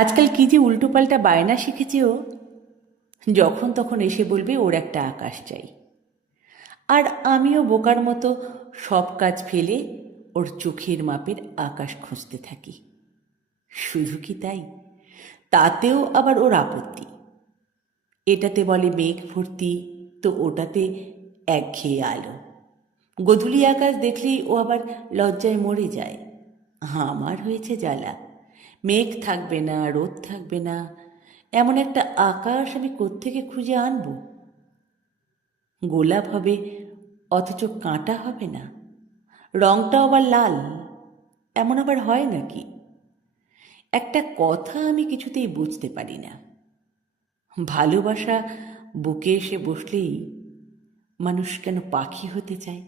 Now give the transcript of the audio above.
আজকাল কি যে উল্টোপাল্টা বায়না শিখেছে ও। যখন তখন এসে বলবে ওর একটা আকাশ চাই। আর আমিও বোকার মতো সব কাজ ফেলে ওর চোখের মাপের আকাশ খুঁজতে থাকি। শুধু কি তাই, তাতেও আবার ওর আপত্তি। এটাতে বলে মেঘ ভর্তি, তো ওটাতে একঘেয়ে আলো। গোধূলি আকাশ দেখলেই ও আবার লজ্জায় মরে যায়। আমার হয়েছে জ্বালা, মেঘ থাকবে না, রোদ থাকবে না, এমন একটা আকাশ আমি কোত্থেকে খুঁজে আনবো? গোলাপ হবে অথচ কাঁটা হবে না, রংটাও আবার লাল, এমন আবার হয় নাকি? একটা কথা আমি কিছুতেই বুঝতে পারি না। ভালোবাসা বুকে এসে বসলেই মানুষ কেন পাখি হতে চায়?